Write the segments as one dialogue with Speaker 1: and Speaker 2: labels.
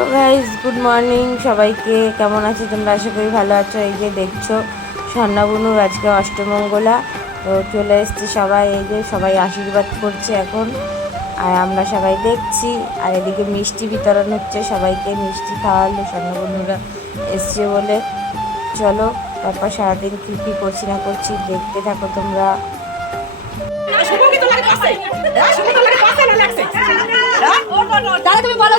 Speaker 1: তো guys good morning সবাইকে। কেমন আছো তোমরা? আশা করি ভালো আছো। এই যে দেখছ স্বর্ণাবনুর আজকে অষ্টমঙ্গলা। তো চলে এসছে সবাই, এই যে সবাই আশীর্বাদ করছে এখন। আর আমরা সবাই দেখছি। আর এদিকে মিষ্টি বিতরণ হচ্ছে সবাইকে। মিষ্টি খাওয়ালো স্বর্ণবনুরা এসছে বলে। চলো, তারপর সারাদিন কী কী করছি না করছি দেখতে থাকো তোমরা।
Speaker 2: তুমি বলো।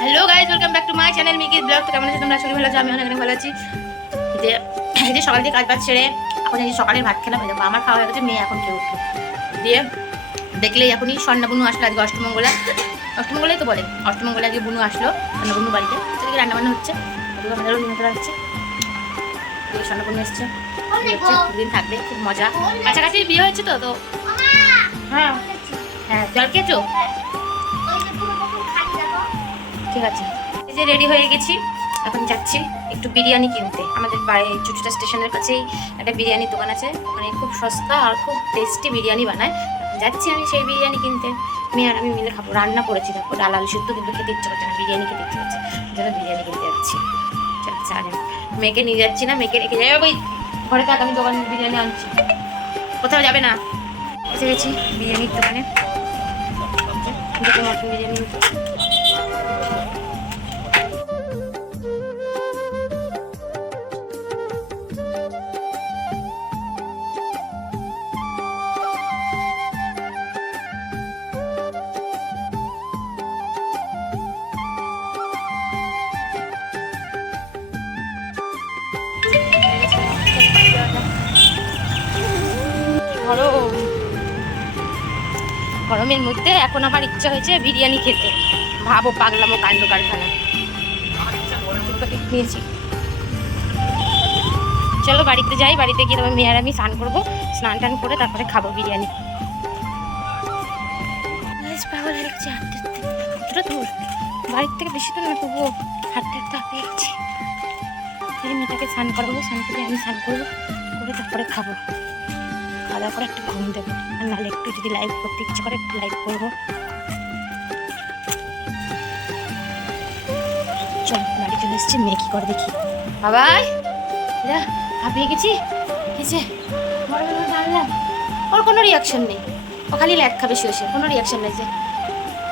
Speaker 2: Hello guys welcome back to my channel Miki's blog তো কেমন আছো তোমরা? শরীর ভালো আছো? আমি অনেক ভালো আছি। যে, এই যে সকাল থেকে কাজ বাজ ছেড়ে এখন এই সকালের ভাত খেলাম দেখো, আমার খাওয়া হয়ে গেছে, মেয়ে এখন উঠল। দিয়ে দেখলেই এখনই স্বর্ণাবনু আসলো আজকে অষ্টমঙ্গলা। অষ্টমঙ্গলাই তো বলে, অষ্টমঙ্গলা আজকে বুনু আসলো স্বর্ণবনু বাড়িতে। সেদিকে রান্নাবান্না হচ্ছে নিমন্ত্রণ হচ্ছে এসছে দিন থাকবে খুব মজা। কাছাকাছি বিয়ে হয়েছে তো তো? হ্যাঁ। হ্যাঁ জল খেয়েছো? ঠিক আছে। এই যে রেডি হয়ে গেছি এখন যাচ্ছি একটু বিরিয়ানি কিনতে। আমাদের বাড়ি চুচুটা স্টেশনের কাছেই একটা বিরিয়ানির দোকান আছে ওখানে খুব সস্তা আর খুব টেস্টি বিরিয়ানি বানায়। যাচ্ছি আমি সেই বিরিয়ানি কিনতে। মেয়ে আর আমি মিলে খাব রান্না করেছি দেখো ডাল আলু সিদ্ধ কিন্তু খেতে ইচ্ছে করছে না বিরিয়ানি খেতে ইচ্ছে করছে বিরিয়ানি কিনতে যাচ্ছি। চলছে আর মেয়েকে নিয়ে যাচ্ছি না, মেয়েকে রেখে যাবে ওই ঘরে থাক, আমি দোকান বিরিয়ানি আনছি। কোথাও যাবে না। এসে গেছি বিরিয়ানির দোকানে। বিরিয়ানি গরম গরমের মধ্যে এখন আমার ইচ্ছা হয়েছে বিরিয়ানি খেতে। ভাবো পাগলামো কাণ্ড কারখানা। নিয়েছি। চলো বাড়িতে যাই বাড়িতে গিয়ে তবে মেয়ের আমি স্নান করব। স্নান টান করে তারপরে খাব বিরিয়ানি। পাগল হয়ে গেছে হাঁটতে দূর বাড়ির থেকে বেশি দূর না তবুও হাঁটতে হাঁটতে হাঁপিয়ে গেছি মেয়েটাকে স্নান করাবো স্নান করে আমি স্নান করব করে তারপরে খাব। খাওয়া করে একটু ঘুম দেবো। আর নাহলে একটু যদি লাইভ করতে ইচ্ছে করে, একটু লাইভ করব। চল, বাড়ি চলে এসছি মেয়ে কি করে দেখি। বাবাই হাঁপিয়ে গেছি? গেছে জানলাম। ওর কোনো রিয়াকশন নেই। ও খালি ল্যাক খাবে শুয়ে শুয়ে কোনো রিয়াকশন নেই যে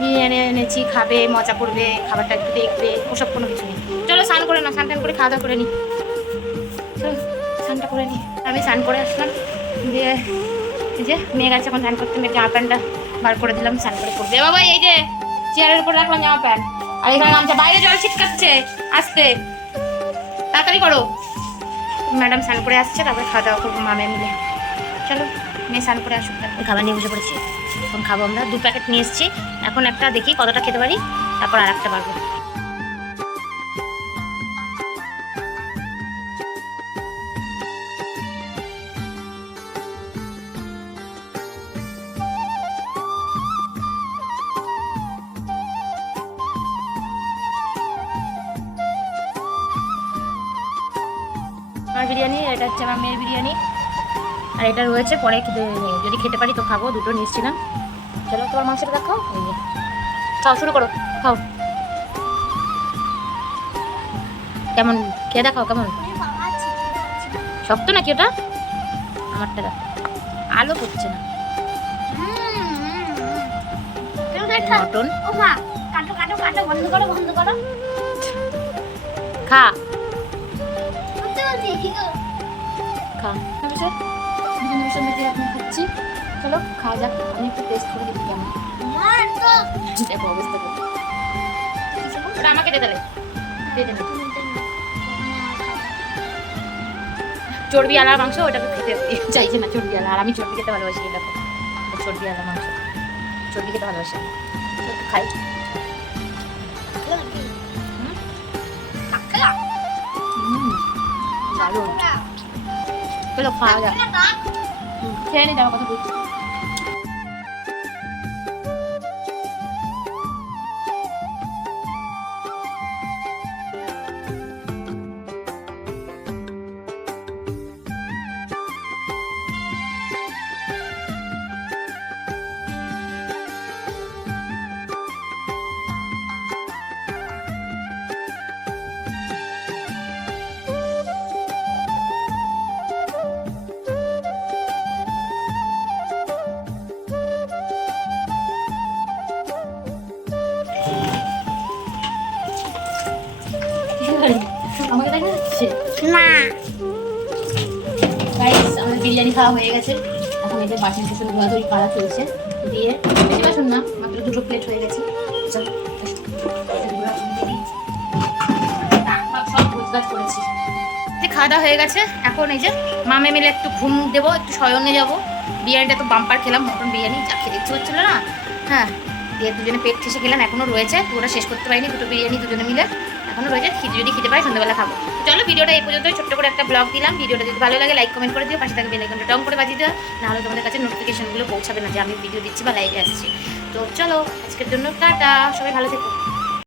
Speaker 2: নিয়ে এনে এনেছি, খাবে, মজা করবে, খাবারটা একটু দেখবে, ওসব কোনো কিছু নেই। চলো স্নান করে না স্নান টান করে খাওয়া দাওয়া করে নি। চলো, স্নানটা করে নি। আমি স্নান করে আসলাম। দিয়ে এই যে মেয়ে গেছে, এখন স্নান করতে। মেয়ে জামা প্যান্টটা বার করে দিলাম, স্নান করে করবে এ বাবা এই যে চেয়ারের উপর রাখলাম জামা প্যান্ট। আর এখানে নামছে, বাইরে জল ছিটকাচ্ছে, আসতে। তাড়াতাড়ি করো। ম্যাডাম স্নান করে আসছে, তারপরে খাওয়া দাওয়া করব মামে মিলে। চলো, মেয়ে স্নান করে আসুক খাবার নিয়ে বসে পড়েছি। এখন খাব আমরা। দু প্যাকেট নিয়ে এসেছি। এখন একটা দেখি কতটা খেতে পারি, তারপর আর একটা পারব বিরিয়ানি এটা হচ্ছে আমার মেয়ের বিরিয়ানি। আর এটা রয়েছে পরে খেতে যদি খেতে পারি তো খাব দুটো নিয়েছিলাম চলো তোমার মাংসটা যে। খাও শুরু করো। খাও। কেমন? খেয়ে দেখাও কেমন? শক্ত নাকি ওটা? আমারটা দেখো। আলো করছে না। মটন খা। খা খাচ্ছি চলো খাওয়া যাক আমি টেস্ট করে দেখি আমাকে চর্বি আলার মাংস ওটাকে খেতে চাইছে না চর্বি আলা আর আমি চর্বি খেতে ভালোবাসি এটা চর্বি আলা মাংস চর্বি খেতে ভালোবাসি খাই দারুণ চলো খাওয়া যাক হুম, খেয়ে বিরিয়ানি খাওয়া হয়ে গেছে। এখন এই যে দিয়ে না, মাত্র দুটো হয়ে গেছে। সব খাওয়া দাওয়া হয়ে গেছে, এখন এই যে মামে মিলে একটু ঘুম দেবো, একটু শয়নে যাব। বিরিয়ানিটা তো বাম্পার খেলাম, মটন বিরিয়ানি, যা খেতে ইচ্ছে হচ্ছিল না। হ্যাঁ দিয়ে দুজনে পেট খেসে গেলাম এখনও রয়েছে। পুরোটা শেষ করতে পারিনি, দুটো বিরিয়ানি দুজনে মিলে। এখনও রয়েছে যদি খেতে পাই সন্ধ্যাবেলা খাব। চলো ভিডিওটা এই পর্যন্ত ছোট্ট করে একটা ব্লগ দিলাম। ভিডিওটা যদি ভালো লাগে লাইক কমেন্ট করে দিও। পাশে থাকবে বেলাইকনটা টং করে বাজিয়ে দিও। নাহলে তোমাদের কাছে নোটিফিকেশনগুলো পৌঁছাবে না যে আমি ভিডিও দিচ্ছি বা লাইভে আসছি। তো চলো, আজকের জন্য টাটা। সবাই ভালো থেকো।